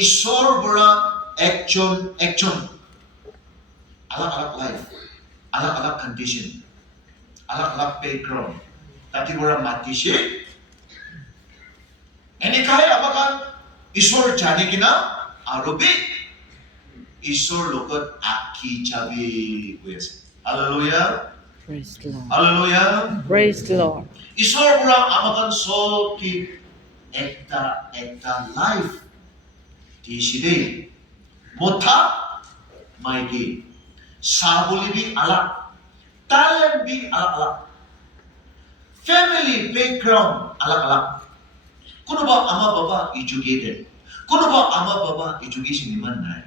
ঈশ্বৰ পৰা একজন আলাগ লাইফ, আলাগ কণ্ডিশ্যন, আলাগ বেকগ্ৰাউণ্ড তাতে পৰা মাতিছে। এনেকাই আমাক ঈশ্বৰ জানি কিনা আৰু ঈশ্বৰ লগত আঁকি যাবি কৈ আছে। Hallelujah, Praise the Lord. Hallelujah. Praise the Lord. ঈশ্বৰ পৰা আমাক সব কি একটা লাইফ দিছে দেই। মথা মাইকী সাবলি বি আলাগ, ট্যালেন্ট বি আলাগ, ফ্যামিলি ব্যাকগ্রাউন্ড আলাগ। কোনোবা আমা বাবা এডুকেটেড, কোনোবা আমা বাবা এডুকেশন ইমান নাই,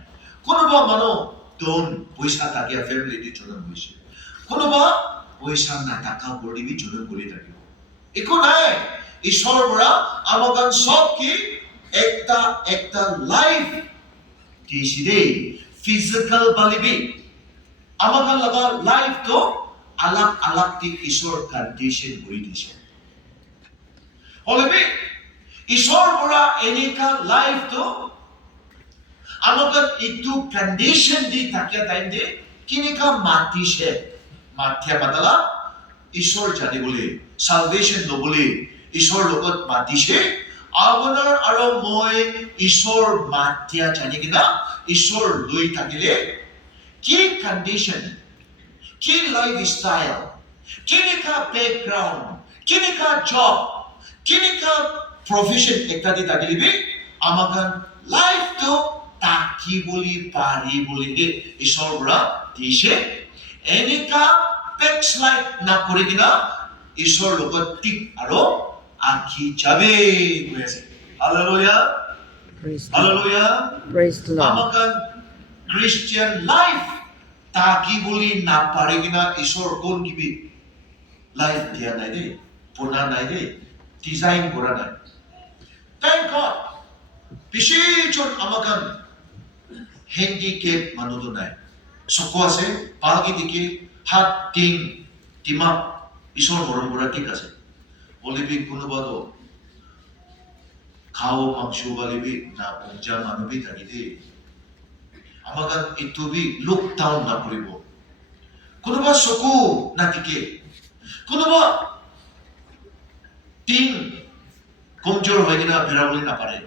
কোনোবা মানুহ ধন পইচা থাকে ফ্যামিলিতে জন্ম হৈছে, কোনোবা পইচা নাথাকা বৰ্ডিবি জন্ম কৰি থাকিব। একো নাই, ঈশ্বৰৰ পৰা আমাক সব কি একটা লাইফ দিছে দেই। ফিজিক্যাল বালিবি আমাক লগা লাইফটো আলাগ দি ঈশ্বৰ কণ্ডিশ্যন কৰি দিছে। হলেবি ঈশ্বৰ পৰা এনেকা লাইফটো আমাক ইটো কণ্ডিশ্যন দি থাকে টাইম দি কেনেকা মাতিছে। মাতিয়া মাতালা ঈশ্বৰ জানিবলৈ, সালভেশ্যন ল'বলৈ ঈশ্বৰ লগত মাতিছে। আপোনাৰ আৰু মই ঈশ্বৰ মাতিয়া জানি কিনা ঈশ্বৰ লৈ থাকিলে কি কণ্ডিশ্যন, কি লাইফ ষ্টাইল, কেনেকা বেকগ্ৰাউণ্ড, কেনেকা জব, কেনেকা প্ৰফেশন ইত্যাদি থাকিলে আমাক লাইফটো থাকিবলৈ পাৰিবলৈ ঈশ্বৰৰ পৰা দিছে। এনেকা বেকস্লাইড নকৰি কিনা ঈশ্বৰৰ লগত ঠিক আৰু আঁকি যাবে কৈ আছে। Hallelujah, Praise the Lord. Hallelujah. Praise the Lord. আমাক খ্ৰীষ্টিয়ান লাইফ থাকিবলৈ নাপাৰি কিনা ঈশ্বৰ কোন কিবি লাইফ দিয়া নাই দেই, বনা নাই দেই, ডিজাইন কৰা নাই। Thank God. বিশেষজন আমাক হেণ্ডিকেপ মানুহটো নাই, চকু আছে, ভালকে দেখি, হাত টিং দিমাগ ঈশ্বৰ মৰম কৰা ঠিক আছে। বলিবি কোনোবাতো খাও মাংস বালিবি না পঞ্জা মানুহ বি থাকি দেই, আমাক এইটো বি লুক ডাউন নকৰিব। কোনোবা চকু নাটিকে, কোনোবা টিং কমজোৰ হৈ কিনা ভিৰাবলৈ নাপাৰে,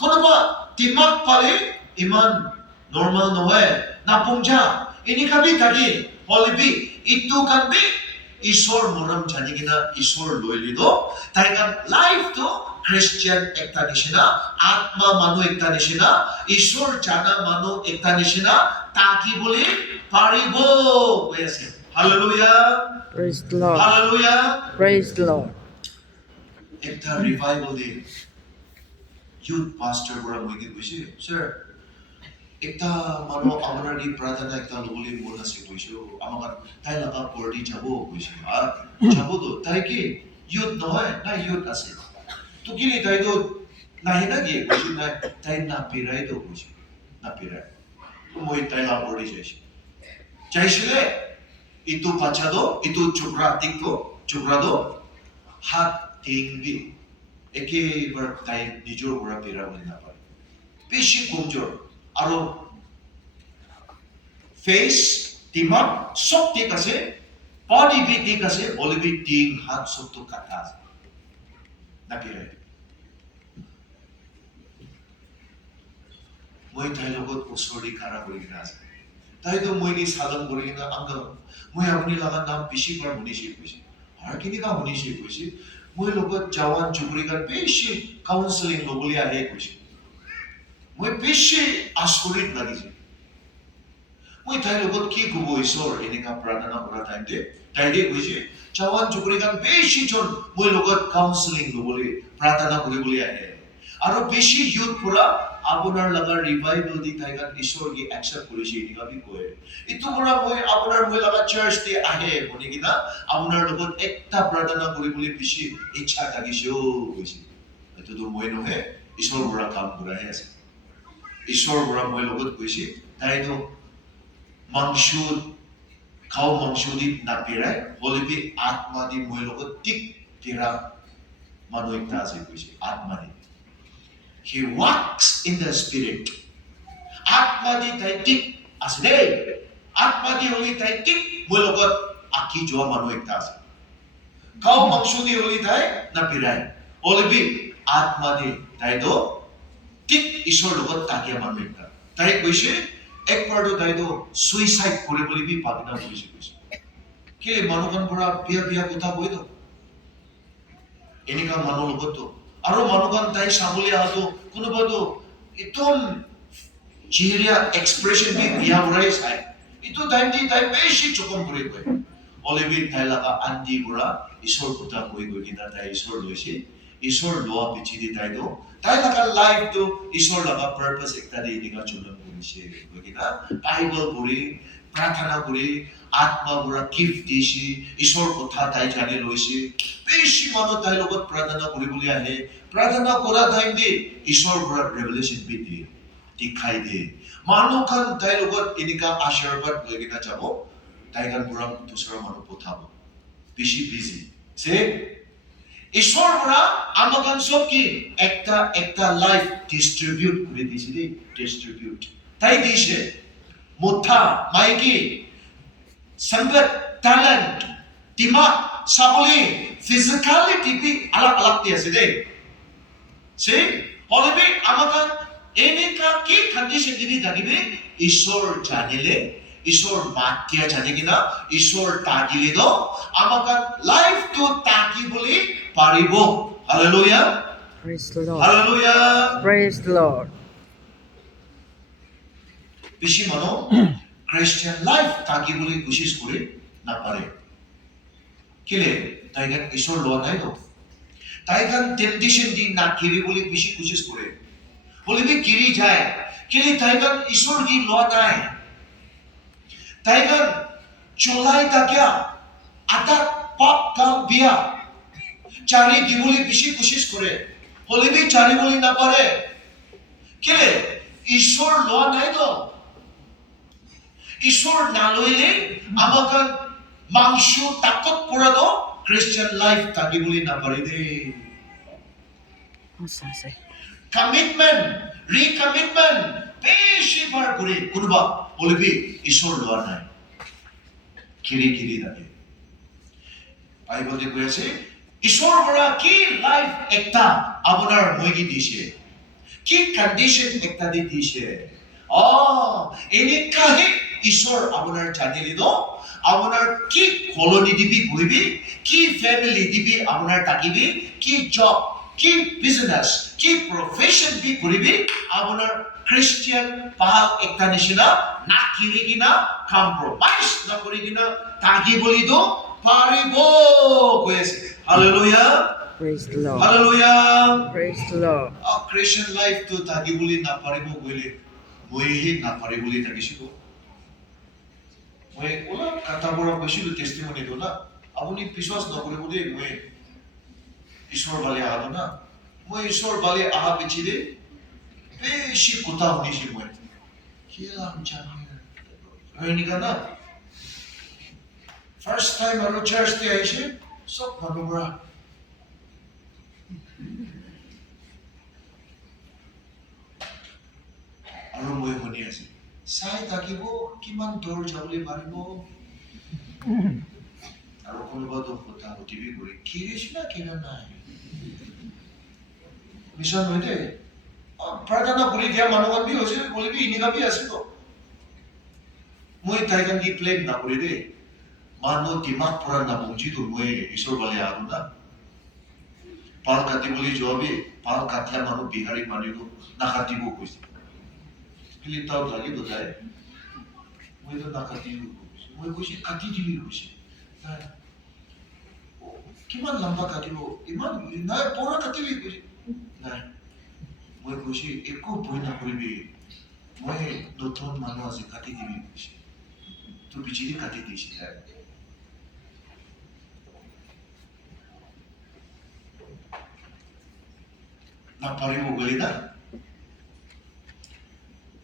কোনোবা দিমাগ পালে ইমান নৰ্মেল নহয় নাপঞ্জা এনেকা বি থাকি। হলিবি ইটো কান বি ঈশ্বৰ মৰম জানি কিনা ঈশ্বৰ লৈ লিব তাই কান লাইফটো খ্ৰীষ্টিয়ান একটা নিচিনা, আত্মা মানুহ একটা নিচিনা, ঈশ্বৰ জানা মানুহ একটা নিচিনা থাকিবলৈ পাৰিব কৈ আছে। Hallelujah, Praise the Lord. Hallelujah. Praise the Lord. একটা রিভাইভাল ডে ইউথ পাস্টার পৰা মই কি কৈছে, স্যাৰ একটা মানুহ আপোনাৰ এই প্ৰাৰ্থনা একটা ল'বলৈ মন আছে কৈছে, আমাক তাই লগা পৰ্টি যাব কৈছে। যাবতো তাই কি ইউথ নহয় না ইউথ আছে তো কি তাইতো নাহে না কি কৈছে, নাই তাই নাপিৰাই তো কৈছে, নাপিৰাই। মই তাই লগা পৰ্টি চাইছিলে ইটো বাচ্চাটো, ইটো ছোকৰা টিকটো ছোকৰাটো হাত টিংবি একেবাৰে তাই নিজৰ পৰা পেৰাবলৈ নাপাৰে, বেছি কমজোৰ আৰু ফেচ দিমাগ সব ঠিক আছে, বডি বি ঠিক আছে, হলিবি টিং হাত সবটো কাটা আছে, নাপিৰে। মই তাইৰ লগত ওচৰতে খাৰা কৰি কিনে আছে, তাইতো মই নি চালন কৰি কিনে আংকল মই আপুনি লগা নাম বেছিবাৰ শুনিছে কৈছে, আৰু কেনেকা শুনিছে কৈছে, মই লগত জৱান যুৱতীৰ বেছি কাউন্সেলিং ল'বলৈ আহে কৈছে। মই বেছি আচৰিত লাগিছে, মই তাইৰ লগত কি ক'ব ঈশ্বৰ এনেকা প্ৰাৰ্থনা কৰা টাইমতে তাইৰে কৈছে জৱান যুৱতীৰ বেছিজন মই লগত কাউন্সেলিং ল'বলৈ প্ৰাৰ্থনা কৰিবলৈ আহে, আৰু বেছি ইউথ পৰা আপোনাৰ লগা ৰিভাইভেল দি তাই গান ঈশ্বৰ কি একচেপ্ট কৰিছে এনেকা বি কয়। ইটো পৰা মই আপোনাৰ মই লগা চাৰ্চ দি আহে শুনি কিনা আপোনাৰ লগত একটা প্ৰাৰ্থনা কৰিবলৈ বেছি ইচ্ছা থাকিছে কৈছে। এইটোতো মই নহয়, ঈশ্বৰৰ পৰা কাম কৰাই আছে। ঈশ্বৰৰ পৰা মই লগত কৈছে তাইতো মাংস খাও মাংস দি নাপেৰাই, হলিবি আত্মা দি মই লগত ঠিক তেৰা মানুহ একটা আছে কৈছে, আত্মা দি He walks in the spirit. Atma di tai tik asde. Atma di holi tai tik moi logot aki joa manu ekta ase. Kau mangshu di holi tai na pirai. Olebi atma di tai do tik ishor logot takia manu ekta. Tai koise ek bar do tai do suicide kore boli bi pagina koise. Kile manukan pura biya kota koi do. Ini kan manu logot to. Aro manukan tai sabuli ato kunoba do itom Chiria expression bi biya burai sai. Itu time di time beshi chokom kore koi. Olebi tai laka andi bura ishor kota koi kina tai ishor loisi. Ishor loa pichi di tai do. Tai laka life to ishor laka purpose ekta di ini ka chulun koi kina. Bible buri, pratana buri, atma bura gift dishi, ishor kota tai jane loisi. Beshi manu tai logot pratana buri buli ahe. Pratana kora time di ishor bura revelation bi di. दिखाई दे मानो kan tai logot inika ashirbat logina jabo tai kan buram dusra manu pothabo bishi busy se ishwar bura amakan sob ki ekta life distribute kore dise de distribute tai dise motha maiki sangat talent dimag saboli physicality bi alag ti ase de se holebi amakan Enika ki condition dini dagibe Ishor janile Ishor matya janegina Ishor tagile do amakan life to taki boli paribo. Hallelujah. Praise the Lord. Hallelujah. Praise the Lord. Bishi mano Christian life taki boli kushish kore na pare. Kile taigan Ishor lo nai do. Taigan temptation di na kiri boli bishi kushish kore. बोले भी गिरी जाए किले ताइगन ईश्वर की लौट आए ताइगन चोलाई ता क्या आता पाप का बिया चारी दिवली बिशी कोशिश करे बोले भी चारी बोली ना पारे किले ईश्वर लौट नहीं तो ईश्वर ना लोइले आमकन मांगशु ताकत पूरा दो क्रिश्चियन लाइफ ताकि बोली ना पारे दे Commitment, recommitment, beshi bar kore kunuba bolebi ishor loa nai. Kiri dake. Bible de koyase ishor bora ki life ekta abonar moigi dishe. Ki condition ekta di dishe. Ini kahe ishor abonar janili do. Abonar ki colony dibi boibi, ki family dibi abonar takibi, ki job. কি business কি profession B করিবি আপনার Christian Pahal একটা নিশিনা না কিরি কিনা compromise না করি কিনা তাকি বলি তো পারিব কইছে hallelujah praise the lord hallelujah praise the lord Christian life তো তাকি বলি না পারিব কইলে মইহি না পারি বলি থাকিছিব মই ওলা কথা বড় কইছিল টেস্টিমনি তো না আপনি বিশ্বাস নকরে বলি মই ईश्वर वाले आदो ना वो ईश्वर वाले आहा बिचिले बेशी कुता होनी शी मोय किला चाहिए होनी का ना फर्स्ट टाइम आरो चर्च ते आइसे सब भगवरा आरो मोय होनी आसे साइ ताकिबो किमान दूर जाबले पारिबो आरो कोनबा तो कुता टीवी करे किरिसना किना নাই मिशन होते प्रार्थना करी दिया मानवन भी होसे बोले भी इन्हीं का भी ऐसे तो मुझे ताइगन की प्लेन ना करे दे मानो दिमाग पूरा ना मुझे तो मुझे ईश्वर वाले आदू ना पाल काटी बोली जो भी पाल काटिया मानो बिहारी माने तो ना काटी वो कुछ इसलिए ताऊ जागी तो जाए मुझे तो ना काटी वो मुझे कुछ काटी दी भी कुछ किमान लंबा काटी वो इमान ना पूरा काटी भी कुछ নাই মই কৈছি একো ভয় নকৰিবি মই নতুন মানুহ আছে কাটি দিবি কৈছি তো বিজুলি কাটি দিছি না পাৰিব গলি না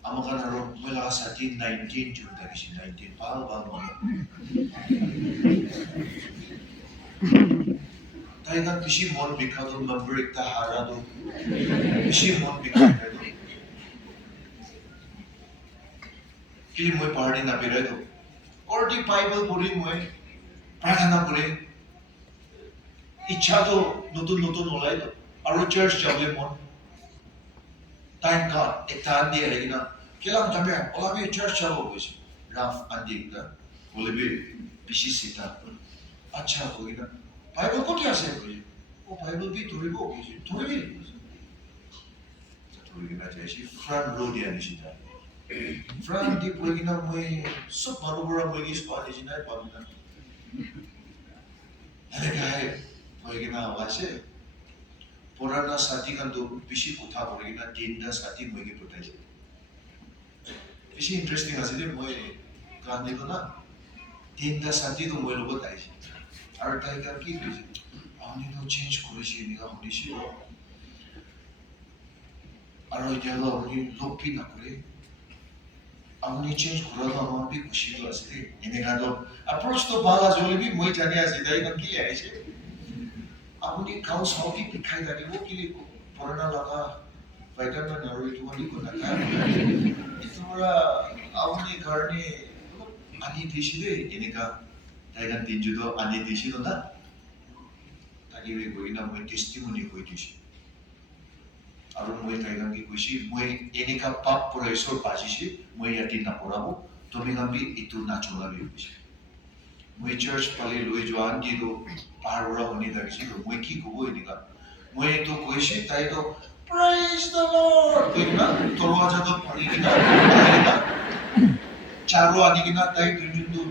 আমাক আৰু মই লাগা সাথী 19 জুন থাকিছি 19 ভাল মানুহ Tayo pishi mon bikado number ikta harado. Pishi mon bikado. Kili moi party na pirado. Or di Bible puri moi प्रार्थना करे इच्छा तो नतुन नतुन ओलाई तो और चर्च जावे मन टाइम का एक टाइम दिया है ना केलाम जामे ओला भी चर्च जावो कुछ राफ अंडी का बोले भी पिशी सीता अच्छा होगी ना बाइबल को क्या से कोई वो बाइबल भी थोड़ी वो थोड़ी ना चाहिए फ्रंट रो दिया नहीं था फ्रंट दी पूरी ना मैं सब मानो बड़ा मैं इस पानी जिना पानी ना अरे क्या है कोई ना वासे पुराना साथी का तो पिशी कुथा पड़ेगी ना तीन साथी मुझे पता है पिशी इंटरेस्टिंग है सिर्फ मुझे कहानी तो ना तीन साथी तो मुझे लोग बताए और टाइम का की भी हमने तो चेंज करें सी निका हमने सी और इधर तो हमने लोग भी ना करें हमने चेंज करा तो हम भी खुशी तो आते इन्हें का तो अप्रोच तो बाला जोली भी मुझे जाने आते दाई का की है ऐसे अपनी काउस हॉकी दिखाई दादी वो के लिए पुराना लगा वाइटामिन और ये तो वाली को लगा इस बड़ा अपने घर ने आनी दिशी दे इन्हें का दाई का तीन जुदो आनी दिशी तो ना ताकि वे कोई ना मुझे टेस्टिमोनी कोई दिशी और मुझे दाई का की खुशी मुझे इन्हें का पाप पूरा इसोर पाजिशी मुझे याती ना पूरा वो तो मैं कभी इतु ना छोड़ा भी खुशी मुझे चर्च पाले लोए जो आंधी तो पार वाला होने तक सी तो मुझे की को इन्हें का मुझे तो कोई सी ताई तो praise the Lord तो ना तो रोज़ तो पढ़ी की ना चारों आने की ना ताई तुझे तो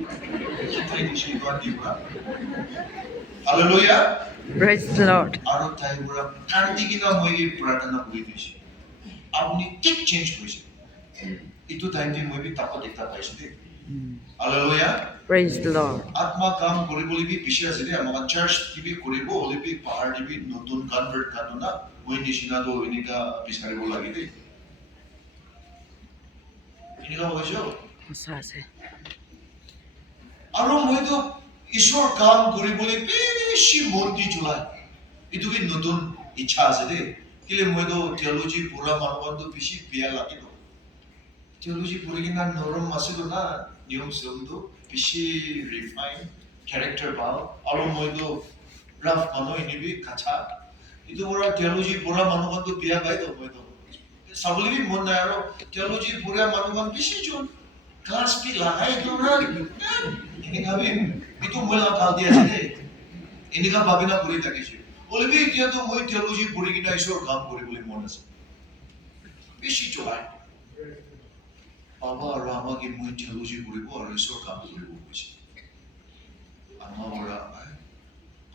कितने दिशी तो आंधी पूरा हालेलुया Praise the Lord. आरो ताई पूरा कांती की ना मुझे प्रार्थना हुई दिशी आपने किक चेंज हुई सी इतु टाइम दी मुझे भी ताको देखता पाई सी हालेलुया Praise the Lord. आत्मा काम करे बोले भी विषय से दे हमारा चर्च की भी करे बोले भी पहाड़ की भी नतून कन्वर्ट करना ना वही निशिना तो इनका पिछाड़ी बोला कि दे इनका वो जो Masase. आरो मुझे तो ईश्वर काम करे बोले बेशी मूर्ति चुला इतु भी नतून इच्छा से दे के लिए मुझे तो थियोलॉजी पूरा मानवान तो पिछी पिया लगी तो थियोलॉजी पूरी की ना नॉर्म मासे तो ना नियम से तो पिशी रिफाइन कैरेक्टर बाव और मुझे तो रफ मानो इन्हें भी कच्चा इतो पूरा थियोलॉजी पूरा मानवान तो पिया गए तो मुझे तो सबले भी मन ना यारो थियोलॉजी पूरा मानवान पिछी जो क्लास भी लगाए तो ना इन्हें कभी इतो मुझे काल दिया चीज़ इन्हें का बाबिना पूरी तक इसी बोले भी क्या तो मुझे थियोलॉजी पूरी की ना ईश्वर काम पूरी बोले मन से पिछी चुला बाबा रामा की मुझे थियोलॉजी पूरी को और ईश्वर काम पूरी को कुछ आमा बड़ा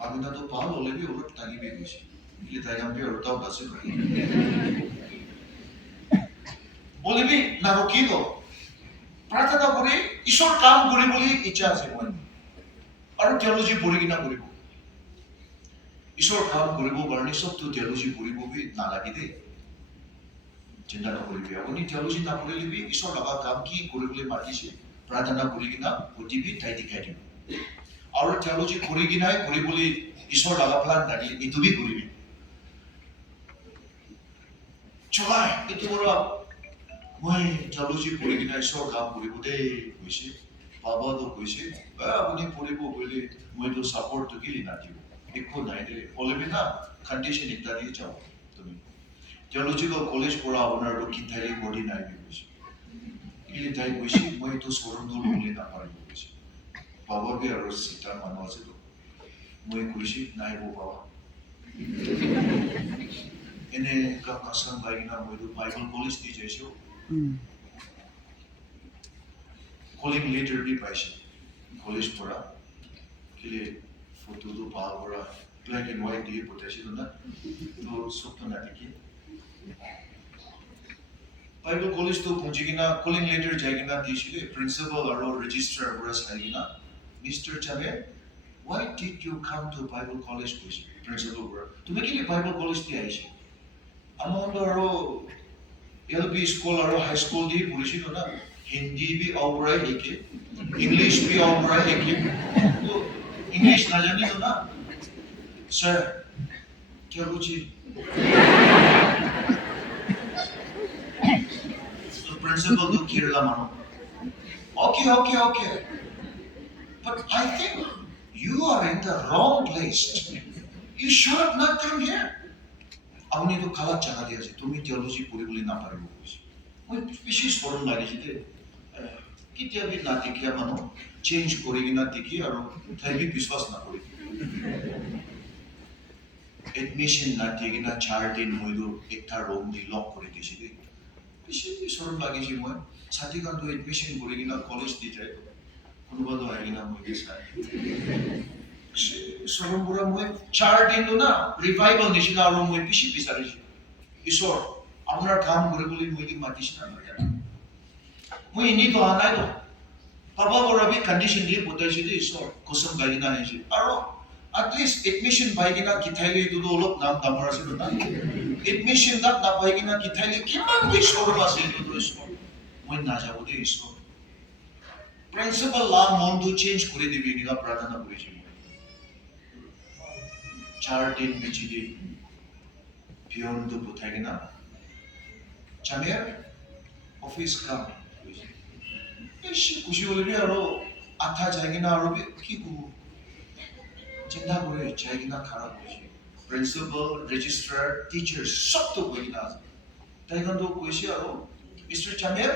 बाबिना तो पाल बोले भी और ताकि भी कुछ ये ताकि भी और ताऊ बस बोले भी ना रोकी तो प्रार्थना पूरी ईश्वर काम पूरी बोली इच्छा से मन और थियोलॉजी पूरी की ना पूरी को ईश्वर काम पूरी को करने सब तो थियोलॉजी पूरी को भी ना लगी दे चिंता ना पूरी भी अपनी थियोलॉजी ना पूरी भी ईश्वर लगा काम की पूरी बोले मार्गी से प्रार्थना पूरी की ना होती भी टाइट दिखाई दे और थियोलॉजी पूरी की ना पूरी बोले ईश्वर लगा प्लान डाली इतो भी पूरी भी चला इतो बोला मैं थियोलॉजी पूरी की ना ईश्वर काम पूरी को दे कोई से बाबा तो कोई से अपनी पूरी को बोले मैं तो सपोर्ट तो की ना थी एक को नहीं दे बोले भी ना कंडीशन इतना नहीं चाहो तुम्हें थियोलॉजी को कॉलेज पढ़ा होना तो किताबी बॉडी नहीं भी कुछ इले ताई कुछ मैं तो सोरम तो लोले ना पारी कुछ बाबा भी और सीता मानो से तो मैं कुछ नहीं वो बाबा इन्हें का कसम भाई ना मैं तो बाइबल कॉलेज दी जैसे हो कॉलिंग लेटर भी पाइसे कॉलेज पढ़ा के लिए फोटो तो पाल पढ़ा ब्लैक एंड व्हाइट दिए पोटेंशियल तो ना तो सब तो ना देखिए बाइबल कॉलेज तो पहुंचेगी ना कॉलिंग लेटर जाएगी ना दिशे प्रिंसिपल और रजिस्ट्रार बरस आएगी ना मिस्टर चावे why did you come to Bible college principal बर तुम्हें के लिए बाइबल कॉलेज दी आई छे अमाउंट और एलपी स्कूल और हाई स्कूल दी पुलिसी तो ना हिंदी भी आवरा है के इंग्लिश भी आवरा है के तो इंग्लिश ना जानी तो ना Sir, क्या कुछ तो principal तो किरला मानो. Okay. But I think you are in the wrong place. You should have not come here. আপনি তো খারাপ জায়গা দিয়েছে তুমি theology পড়ে বলে না পারিব মই বিশেষ পড়ন লাগিছিলে কেতিয়াবি না দেখিয়া মানুহ চেঞ্জ কৰি কিনা দেখি আৰু থাইবি বিশ্বাস না কৰি এডমিশন না দিয়ে কিনা 4 দিন মইলো একটা ৰুম দি লক কৰি দিছিলে বিশেষ সৰল লাগিছে মই ছাতিকান্ত এডমিশন কৰি কিনা কলেজ দি যায় কোনোবা তো আহি কিনা মই চাই সরল বুঢ়া মই 4 দিন না রিভাইভাল নিচিনা আৰু মই বেছি বিচাৰিছো ঈশ্বৰ আপোনাৰ কাম কৰিবলৈ মই মাতিছ না মই এনেই তো আনাই তো পাবা বৰাবি কন্ডিশন দিয়ে বতাইছিলে ঈশ্বৰ কসম গাই কিনা আহিছে আৰু at least admission by kina kithaile dudo olop naam damar ase na admission dak na pai kina kithaile kiman bi shor ase dudo isko moi na jabo de isko principal la mondu change kore dibi niga pradhana korichi 4 din bichidi pion du buthai kina chamer office kam eshi kushi hole bi aro atha jai kina aro bi ki ku চিন্তা করে চাই কিনা খারাপ হয়েছে principal registrar teacher সব তো বই কিনা আছে তাই কিন্তু কইছে আৰু মিস্টার চামের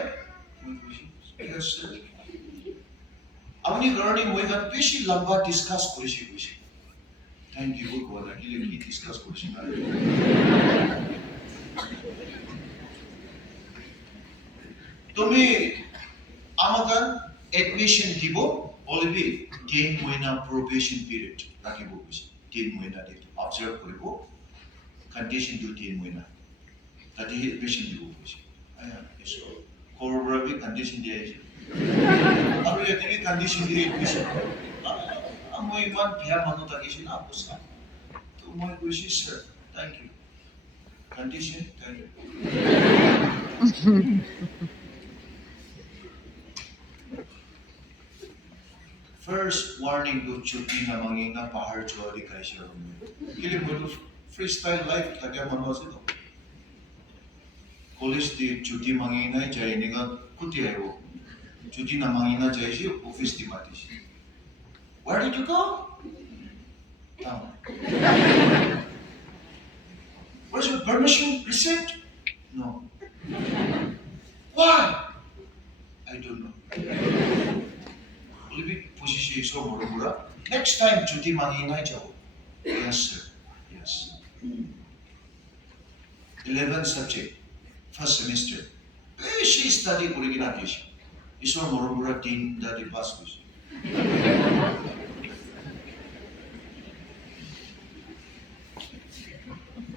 আপনি কারণে মই গান বেশি লম্বা ডিসকাস করেছি কইছে থ্যাংক ইউ গড লাগিলে কি ডিসকাস করেছি না তুমি আমাকে এডমিশন দিব বলবি 10 মহিনা প্রবেশন পিরিয়ড রাখিব কইছে 10 মহিনা দি অবজার্ভ করিব কন্ডিশন টু 10 মহিনা তাতে এডমিশন দিব কইছে আয়া এসো কোরবরাবি কন্ডিশন দিয়ে আছে আৰু ইয়াতে কন্ডিশন দিয়ে এডমিশন মই ইমান বিয়া মানুহ থাকিছে না আপোসা তো মই কইছি sir thank you condition thank you First warning to chuti na mangina pahar chori kaise rume. Kile modu freestyle life lagya manu ase to. College di chuti mangina jai nega kuti ayo. Chuti na mangina jai shi office di mati shi. Where did you go? Town. Where's your permission receipt? No. Why? I don't know. Will be position so moromura. Next time chuti mangi nai jao. Yes sir. Yes. 11 subject. First semester. Beshi study kori kina dish. Isor moromura 3 dati pass koise.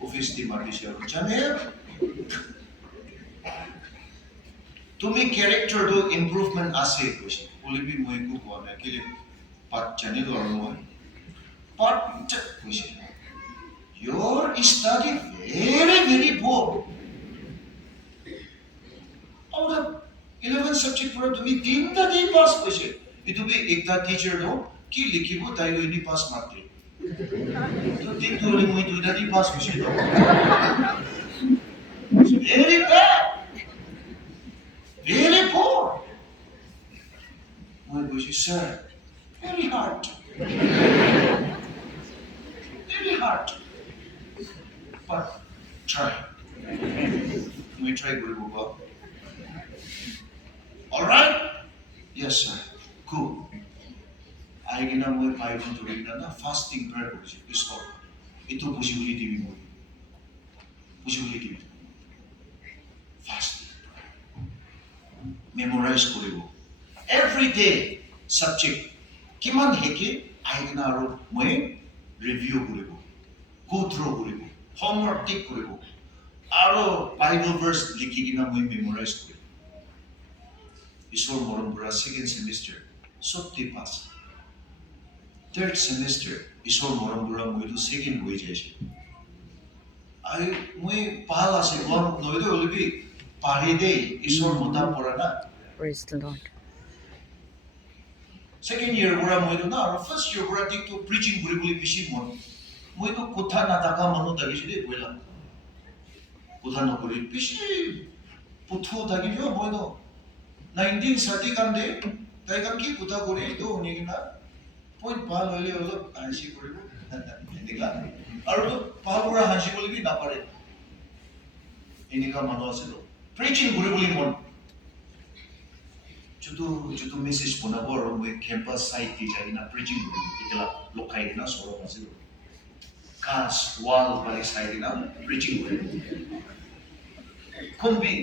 Office di martisha. Jamer. তুমি character তো improvement আছে কইছে বলিবি মই কো কোৱা নাই কেলে পাট জানি লৰ মই পাট কইছে your study very poor out of 11 subject পড়া তুমি তিনটা দিন পাস কইছে তুমি একটা টিচার দো কি লিখিব তাই লইনি পাস মারতে তো তিন ধরে মই দুইটা দিন পাস কইছে তো very bad Very poor. My boy sir, very hard. Very hard. But try. We try Guru Baba. All right? Yes, sir. Cool. I get on with Bible to read na fasting prayer korichi. Isko. Ito possibility bi moi. Possibility. Fasting. Memorize koribo. Every day subject kiman heke aigina aru moi review koribo. Go through koribo. Homework take koribo. Aru Bible verse likigina moi memorize koribo. Isor morombura second semester sopti pass. Third semester isor morombura moi to second hoi jaise. Ai moi pala se kon noido olibi Paride isor mota porana. Praise the Lord. Second year, where am I now? First year, where I take to preaching, we will be mon. মইতো কথা নাথাকা মানুহ থাকিছে দেই বইলা কথা নকৰি বেছি পুথু থাকিব মইতো 1930 কান্দে তাই কাম কি কথা কৰি এইটো শুনি কিনা পইণ্ট ভাল হ'লে অলপ হাঁচি কৰিব এনেকুৱা আৰু ভাল পৰা হাঁচিবলৈ নাপাৰে এনেকুৱা মানুহ আছিল প্ৰিচিং কৰিবলৈ মন যিটো মেছেজ বনাব আৰু মই কেম্পাছ চাইড দি যাই কিনা প্ৰিচিং কৰিব তেতিয়া লখাই কিনা চৰম আছিল কাঁচ ৱাল পালে চাই কিনা প্ৰিচিং কৰিব কোনবি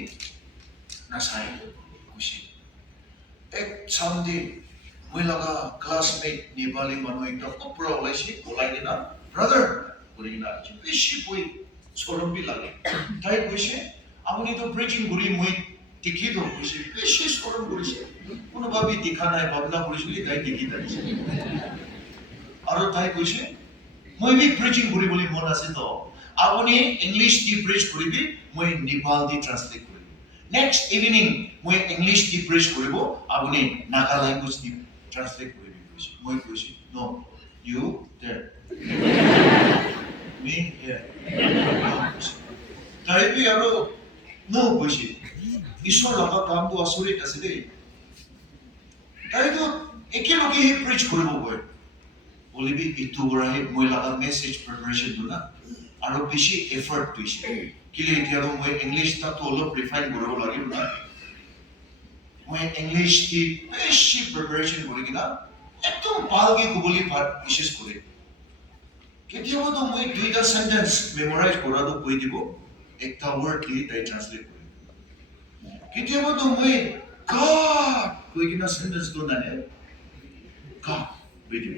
নাচাই খুশি এক চান্দে মই লগা ক্লাছমেট নেপালী মানুহ একদম ওপৰা ওলাইছে ওলাই কিনা ব্ৰাদাৰ কৰি কিনা বেছি পই চৰমবি লাগে তাই কৈছে আপুনিতো প্ৰিচিং কৰি মই দেখি তো কৈছে বেছি চৰম কৰিছে কোনোভাৱে দেখা নাই ভাৱনা কৰিছিলে তাই দেখি থাকিছে আৰু তাই কৈছে মই বি প্ৰিচিং কৰিবলৈ মন আছে তো আপুনি ইংলিছ দি প্ৰিচ কৰিবি মই নেপাল দি ট্ৰান্সলেট কৰিম নেক্সট ইভিনিং মই ইংলিছ দি প্ৰিচ কৰিব আপুনি নাগা লেংগুৱেজ দি ট্ৰান্সলেট কৰিবি কৈছে মই কৈছে নো ইউ দেৰ মি হিয়াৰ তাই বি আৰু নো কৈছে ঈশ্বৰ লগা কামটো আচৰিত আছে দেই তাইতো একেলগেহে প্ৰিচ কৰিব গৈ বলিবি ইটো পৰাহে মই লগা মেছেজ প্ৰিপাৰেশ্যনটো না আৰু বেছি এফৰ্ট দিছে কিলে এতিয়া মই ইংলিছ তাতো অলপ ৰিফাইন কৰিব লাগিব না মই ইংলিছ দি বেছি প্ৰিপাৰেশ্যন কৰি কিনা একদম ভালকে ক'বলৈ বিশেষ কৰি কেতিয়াবাতো মই দুইটা চেণ্টেন্স মেমৰাইজ কৰাটো কৈ দিব একটা ৱৰ্ড দি তাই ট্ৰান্সলেট কৰি কেতিয়াবাতো মই God কৈ কিনা চেণ্টেন্সটো নানে God কৈ দিব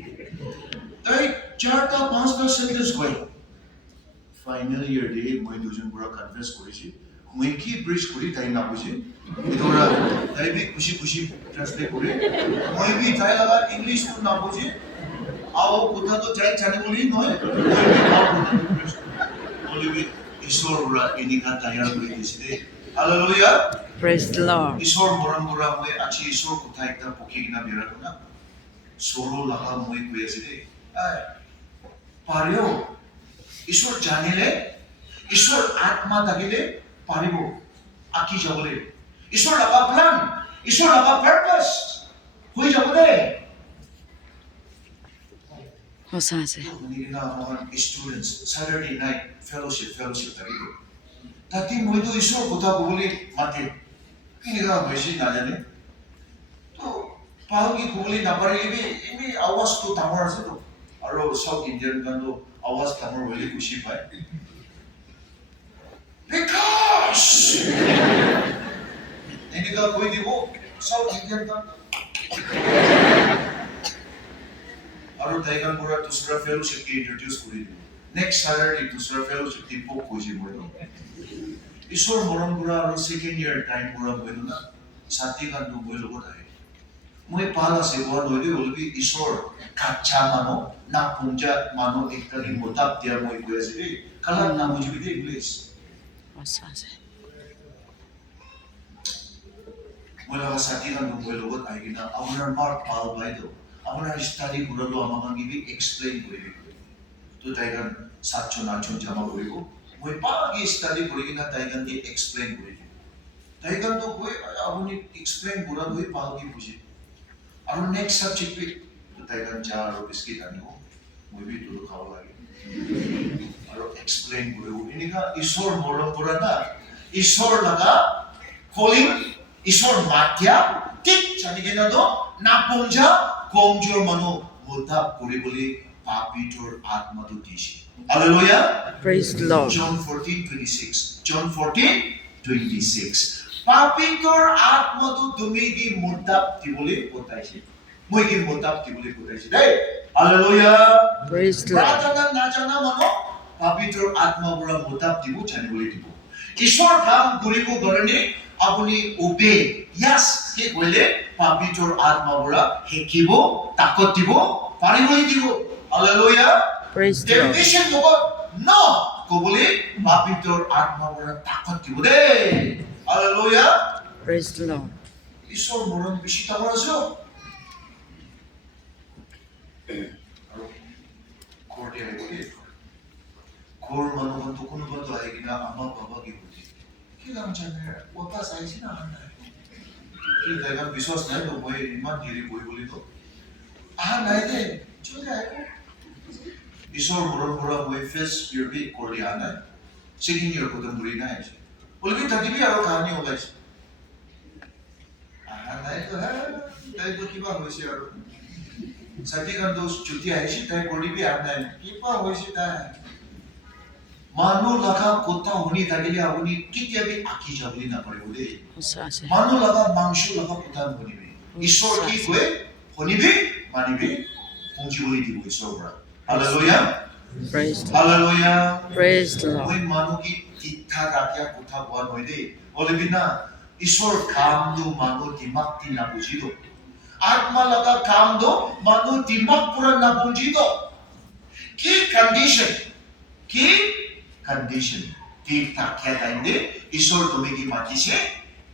তাই চাৰটা পাঁচটা চেণ্টেন্স কয় ফাইনেল ইয়াৰ ডে মই দুজন পৰা কনফেছ কৰিছি মই কি প্ৰিচ কৰি তাই নাবুজি এটোৰা তাই বি খুশি খুশি ট্ৰান্সলেট কৰি মই বি তাই লগা ইংলিছটো নাবুজি আও কথাটো যাই জানে বুলি নহয় মই বি ঈশ্বৰ পৰা এনেকা তৈয়াৰ কৰি দিছে হালেলুয়া Praise the Lord. ঈশ্বৰ মৰম কৰা মই আজি ঈশ্বৰ কথা একটা পকি কিনা বিৰাটো না সৰু লগা মই কৈ আছে দেই পাৰিও ঈশ্বৰ জানিলে ঈশ্বৰ আত্মা থাকিলে পাৰিব আঁকি যাবলৈ ঈশ্বৰ লগা প্লান ঈশ্বৰ লগা পাৰপাছ হৈ যাব দেই সঁচা আছে আমাৰ ষ্টুডেণ্টছ Saturday night fellowship থাকিব তাতে মইতো ঈশ্বৰ কথা ক'বলৈ মাতে কেনেকুৱা হৈছে নাজানে তো ভালকে ক'বলৈ নাপাৰিলে এনেই আৱাজটো ডাঙৰ আছেতো আৰু চাউথ ইণ্ডিয়ান গানটো আৱাজ ডাঙৰ হ'লে খুচি পায় বিকাশ এনেকুৱা কৈ দিব চাউথ ইণ্ডিয়ান গান আৰু তাই গান পৰা দুসৰা ফেলোশ্বিপকে ইন্ট্ৰডিউচ কৰি দিব নেক্সট Saturday দুসৰা ফেলোশ্বিপ টিপক কৈছে মই ঈশ্বৰ মৰম কৰা আৰু ছেকেণ্ড ইয়াৰ টাইম কৰা মই না ছাতি গানটো মই লগত আহে মই পাল আছে কোৱা নহলে অলপি ঈশ্বৰ কাচ্চা মানুহ না পুঞ্জা মানুহ একটাকে মোটাপ দিয়া মই কৈ আছে দেই কালাৰ না বুজিবি দেই প্লিজ সঁচা আছে মই লগা ছাতি গানটো মই লগত আহি কিনা আপোনাৰ মাৰ পাল বাইদেউ আপোনাৰ ষ্টাডি কৰাটো আমাক আনিবি এক্সপ্লেইন কৰিবি তো তাই গান 7জন 8জন জমা কৰিব মই পালকে ষ্টাডি কৰি কিনা তাই গান দি এক্সপ্লেইন কৰি দিম তাই গানটো কৈ আপুনি এক্সপ্লেইন কৰাটোৱে পালকে বুজি আৰু নেক্সট সাবজেক্ট তাই গান চাহ আৰু বিস্কিট আনিব মই বি দুটো খাব লাগে আৰু এক্সপ্লেইন কৰিব এনেকুৱা ঈশ্বৰ মৰম কৰা না ঈশ্বৰ লগা কলিং ঈশ্বৰ মাতিয়া ঠিক জানি কিনাতো নাপঞ্জা কমজোৰ মানুহ মোটাপ কৰিবলৈ পাপিটোৰ আত্মাটো দিছে hallelujah Praise the Lord. John 14:26 John 14:26 পাপিটোৰ আত্মাটো তুমি কি মোটাপ দিবলৈ পঠাইছে মই কি মোটাপ দিবলৈ পঠাইছে দেই হালেলুয়া Praise the Lord. প্ৰাৰ্থনা নাজানা মানুহ পাপিটোৰ আত্মা পৰা মোটাপ দিব জানিবলৈ দিব ঈশ্বৰ কাম কৰিব কাৰণে আপুনি ওবে ইয়াস কি কইলে পাপিটোৰ আত্মা পৰা শিকিব তাকত দিব পাৰিবলৈ দিব hallelujah Praise the Lord. Temptation হ'ব ন ক'বলৈ পাপিটোৰ আত্মা পৰা তাকত দিব দেই হালেলুয়া Praise the Lord. ঈশ্বৰ মৰম বেছি ডাঙৰ আছে আৰু ঘৰতে আহিব দেই ঘৰ মানুহতো কোনোবাতো আহি কিনে আমাৰ বাবাকে সুধে কি কাম জানে বতাহ চাইছে না নাই কি জায়গা বিশ্বাস নাই তো মই ইমান দেৰি বহিবলৈ তো আহা নাই দে চলে আহিব ঈশ্বৰ মৰৰ পৰা মই ফাৰ্ষ্ট ইয়েৰ বি কৰি অহা নাই ছেকেণ্ড ইয়েৰ খতম কৰি নাই আহিছে বলবি থাকিবি আৰু কাহানী ওলাইছে আহা নাই তো তাইতো কিবা হৈছে আৰু চাৰ্টিফিকেট ছুটি আহিছে তাই কৰিবি অহা নাই কিবা হৈছে তাই মানুহ লগা কথা শুনি থাকিলে আপুনি কেতিয়াবা আঁকি যাবলৈ নাপাৰিব দেই সঁচা আছে মানুহ লগা মাংস লগা কথা শুনিবি ঈশ্বৰ কি কয় শুনিবি মানিবি পहुঁচিবলৈ দিব ঈশ্বৰৰ পৰা hallelujah praise the Lord hallelujah praise the মই Lord মানুহ কি ইচ্ছা ৰাখিয়া কথা কোৱা নহয় দেই বলিবি না ঈশ্বৰ কামটো মানুহ দিমাগটি নাবুজিব আত্মা লগা কামটো মানুহ দিমাগ পুৰা নাবুজিব কি কণ্ডিশ্যন কি condition ঠিক থাকে তাইলে ঈশ্বৰ তুমি কি মাতিছে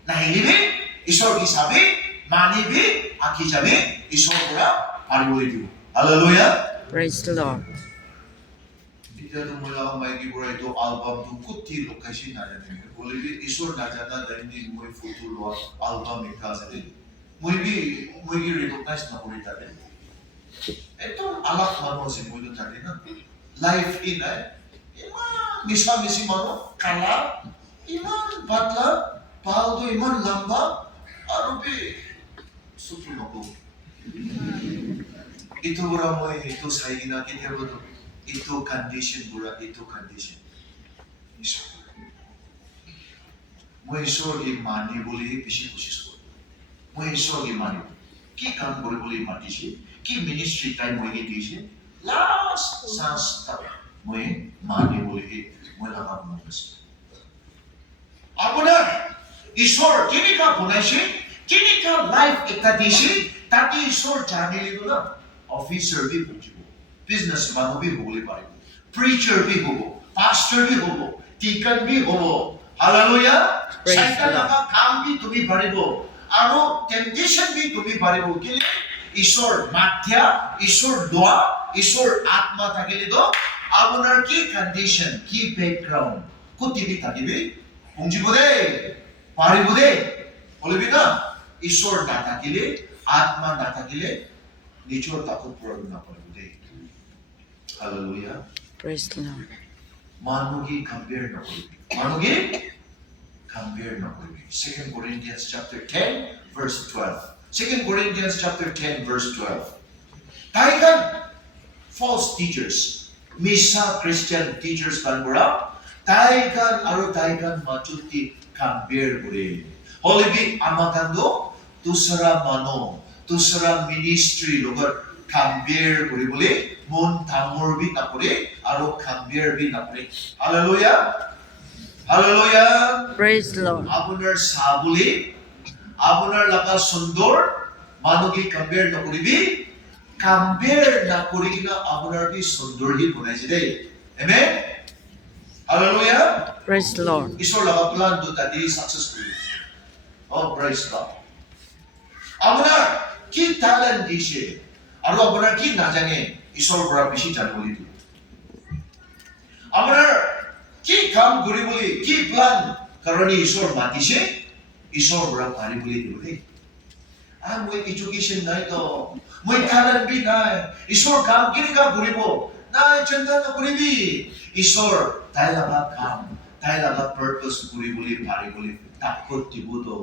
নাহিলিবি ঈশ্বৰ কি চাবি মানিবি আঁকি যাবি ঈশ্বৰ পৰা পাৰিবলৈ দিব হালেলুয়া praise the Lord এতিয়া তো মই লগা মাইকি পৰা এইটো আলবামটো কুটি লগাইছে নাজানে বলিবি ঈশ্বৰ নাজানা দাইনি মই ফটো লোৱা আলবাম এটা আছে দেই মই কি ৰিকগনাইজ নকৰি তাতে একদম আলাপ মানুহ আছে মইতো জানি না লাইফ কি নাই ইমান মিছা মিছি মানুহ কালা ইমান পাতলা পাওটো ইমান লম্বা আৰু বি চুপু নকওঁ এইটো পৰা মই এইটো চাই কিনা কেতিয়াবা এইটো কণ্ডিশ্যন পৰা এইটো কণ্ডিশ্যন মই ঈশ্বৰকে মানিবলৈ বেছি কোচিছ কৰোঁ মই ঈশ্বৰকে মানিব কি কাম কৰিবলৈ মাতিছে কি মিনিষ্ট্ৰি টাইম মই দিছে লাষ্ট চান্স মই মানিবলৈ মই লগা মন আছে আপোনাৰ ঈশ্বৰ কেনেকুৱা বনাইছে কেনেকুৱা লাইফ এটা দিছে তাতে ঈশ্বৰ জানিলে না অফিচাৰ বি বুজিব বিজনেছ মানুহ বি হ'বলৈ পাৰিব প্ৰিচাৰ বি হ'ব পাষ্টাৰ বি হ'ব টিকন বি হ'ব হালেলুয়া চাইতান লগা কাম বি তুমি পাৰিব আৰু টেম্পটেশ্যন বি তুমি পাৰিব কেলে ঈশ্বৰ মাধ্যা ঈশ্বৰ লোৱা ঈশ্বৰ আত্মা থাকিলেতো আপোনাৰ কি কণ্ডিশ্যন কি বেকগ্ৰাউণ্ড কুটিবি থাকিবি পুঞ্জিব দেই পাৰিব দেই বলিবি না ঈশ্বৰ নাথাকিলে আত্মা নাথাকিলে নিজৰ তাকত পূৰণ নাপাৰিব দেই হালেলুয়া praise the Lord মানুহে কম্পেয়াৰ নকৰিবি মানুহে কম্পেয়াৰ নকৰিবি 2 Corinthians chapter 10 verse 12 2 Corinthians chapter 10 verse 12 tayo false teachers Misa Christian teachers kan pura taikan aru taikan machuti kambir buri holibi amakando tusra mano tusra ministry logar kambir buri boli mon tamur bi napure aru kambir bi napure hallelujah hallelujah praise the Lord apunar sabuli apunar laka sundor manuki kambir nakuribi compare নকৰি কিনা আপোনাৰ কি সুন্দৰহি বনাইছে দেই আমেন hallelujah praise the Lord ঈশ্বৰ লগা plan দুটা দি successful praise god আপোনাৰ কি ট্যালেন্ট দিছে আৰু আপোনাৰ কি নাজানে ঈশ্বৰৰ পৰা বেছি জানিবলৈ দিব আপোনাৰ কি কাম কৰিবলৈ কি প্লান কাৰণে ঈশ্বৰ মাতিছে ঈশ্বৰৰ পৰা পাৰিবলৈ দিব দেই মই এডুকেশ্যন নাই তো মই ট্যালেন্ট বি নাই ঈশ্বৰ কাম কেনেকা কৰিব নাই চিন্তা নকৰিবি ঈশ্বৰ তাই লগা কাম তাই লগা পাৰ্পাছ কৰিবলৈ পাৰিবলৈ তাকত দিব তো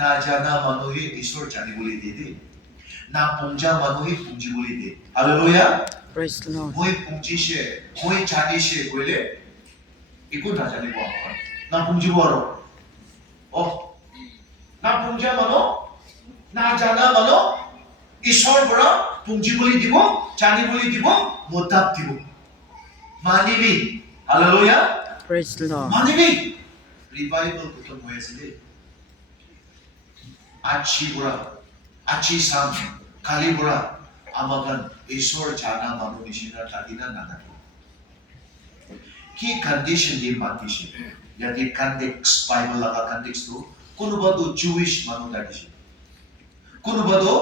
নাজানা মানুহে ঈশ্বৰ জানিবলৈ দিয়ে দেই না পুঞ্জা মানুহে পুঞ্জিবলৈ দিয়ে হালেলুয়া praise the Lord মই পুঞ্জিছে মই জানিছে কৈলে একো নাজানিব আপোনাৰ না পুঞ্জিব আৰু না পুঞ্জা মানুহ না জানা মানুহ ঈশ্বৰ পৰা পুঞ্জিবলৈ দিব জানিবলৈ দিব মোতাব দিব মানিবি হালেলুয়া praise the Lord মানিবি রিভাইভাল খতম হৈ আছিল আজি সাম কালি পৰা আমাক ঈশ্বৰ জানা মানুহ নিচিনা থাকিনা নাথাকে কি কণ্ডিশ্যন দি মাতিছে ইয়াতে কনটেক্স বাইবেল লগা কনটেক্সটো কোনোবাটো জুইছ মানুহ থাকিছে কোনোবাটো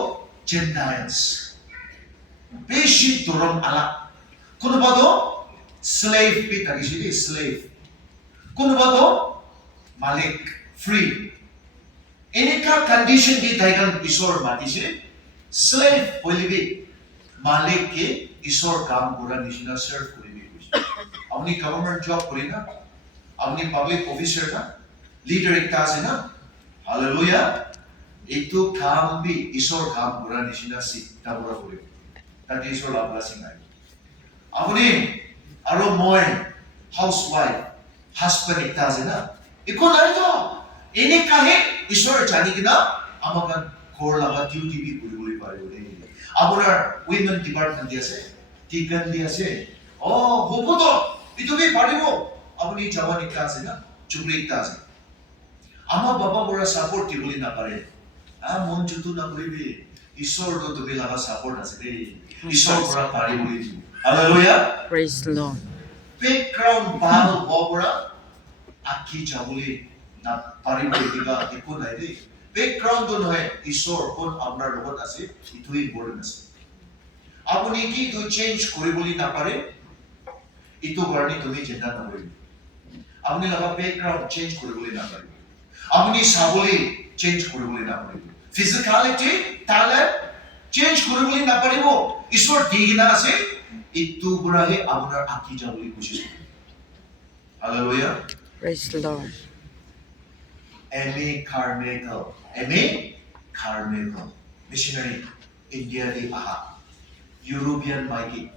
জেন্টাইলছ বেছি ধৰম আলাপ কোনোবাটো slave bi takisidi slave kunuba to malik free enika condition di taigan isor matise slave bolibi malik ke isor kaam kora nishina serve koribi apni government job kori na apni public officer na leader ekta ase na hallelujah etu kaam bi isor kaam kora nishina si tabura koribi tati isor la blessing ai apni aro moi housewife husband ekta ase na iko nai to enika he isor jani kina amakan ghor laga duty bi koribole paribo de apunar women department di ase tikan di ase hobo to itu bi paribo apni jawan ekta ase na chukri ekta ase ama baba bora support dibole na pare mon jutu na koribi isor to tumi laga support ase de isor bora paribole di hallelujah Praise the Lord. background bal hobora akhi jabole na paribole diga eko nai de background to noy isor kon apnar logot ase itu important ase apuni ki to change koribole na pare itu garni tumi jinda na koribi apni laga background change koribole na pare apni sabole change koribole na pare physicality talent change koribole na paribo isor digina ase itu pura he apnar akhi jabole koshish kori hallelujah Praise the Lord. M.A. Carmichael missionary India di aha European maiki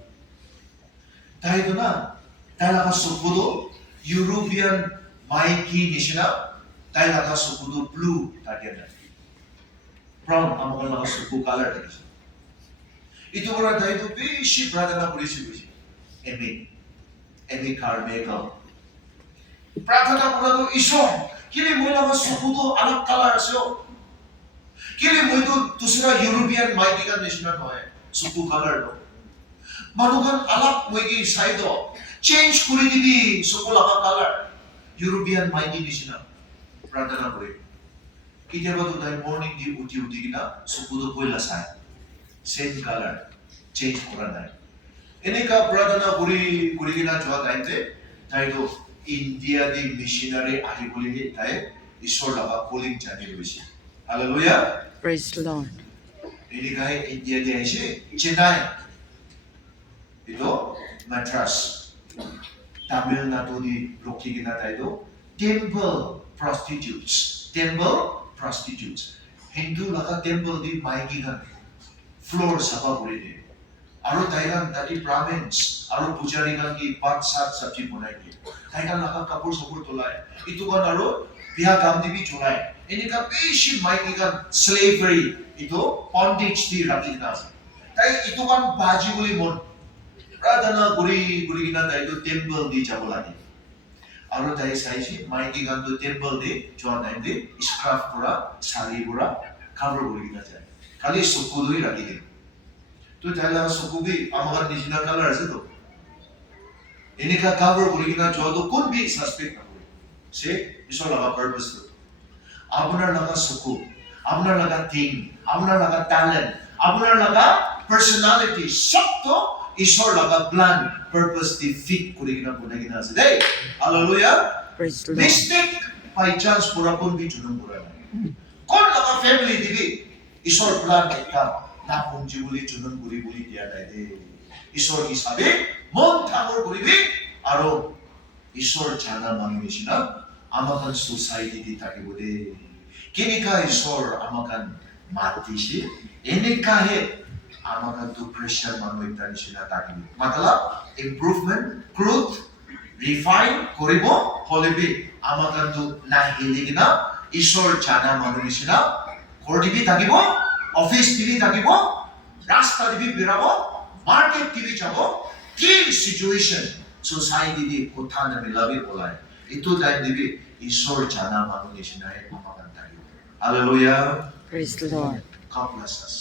tayo na tayo nakasupudo European maiki nishina tayo nakasupudo blue tayo na brown amakal nakasupu color tayo ito pura tayo to beshi brother na polisi beshi M.A. Carmichael प्रार्थना करा तो ईश्वर किले मोइला मा सुकुतो अलग colour आछो किले mojito दूसरा European Mikey का national होय सुकु कलर नो मानुगन अलग मोइकी साइडो चेंज करि दिबी सुकु लगा कलर यूरोपियन माइकी नेशनल प्रार्थना करे कितेबा तो दाइ मॉर्निंग दि उठी किना सुकुतो कोइला साइ सेम कलर चेंज करा नाइ एनेका प्रार्थना करि किना जोआ टाइमते ताइतो India di missionary ahi boli he tai isor laga calling jani hoise hallelujah Praise the Lord. ini kai India di aise Chennai ito Madras Tamil Nadu di lokhi gina tai do temple prostitutes Hindu laga temple di maiki gan floor sapa boli de aro taigan tati Brahmins aro pujari gan ki 5-7 sabji banai di taigan laga kapur sapur tolai itu kan aro biha gam dibi cholai ini ka beshi maiki gan slavery itu bondage di rakhi na tai itu kan baji boli mon pradhana guri gina tai to temple di jabo lagi aro tai saisi maiki gan to temple di joa time di scarf pura sari pura cover guri gina jai khali sukudui rakhi di तो त्याला सुकुबी आम्हाला निशिना colour असे तो इनका cover बोलिना जो तो कोण भी सस्पेक्ट ना से इसो लगा पर्पस तो आपना लगा सुकु आपना लगा थिंग आपना लगा टैलेंट आपना लगा पर्सनालिटी सब तो इसो लगा प्लान पर्पस दी फिट कोरिना बोलिना से दे hallelujah Praise the Lord. Mistake by chance पूरा कोण भी जुनम पूरा कोण लगा फैमिली दी इसो प्लान एकता ना पूंजी बोली जुनन गुरी बोली दिया जाए दे ईश्वर की साबे मन ठाकुर गुरीबी आरो ईश्वर जाना मानुनिशिना आमाकान सोसाइटी दी ताकि बोले केनिका ईश्वर आमाकान मातीशी एनिका है आमाकान तो प्रेशर मानु एकता निशिना ताकि मतलब इम्प्रूवमेंट ग्रोथ रिफाइन करिबो हलेबी आमाकान तो ना हिलिगिना ईश्वर जाना मानुनिशिना कोडिबी ताकिबो ऑफिस टीवी ताकिबो रास्ता टीवी बिराबो मार्केट टीवी जाबो की सिचुएशन सोसाइटी दी कोठाना मिलाबी बोलाय इतो टाइम दिबी ईश्वर जाना मानु निशिनाय आमाकान ताकिबो hallelujah Praise the Lord. God bless us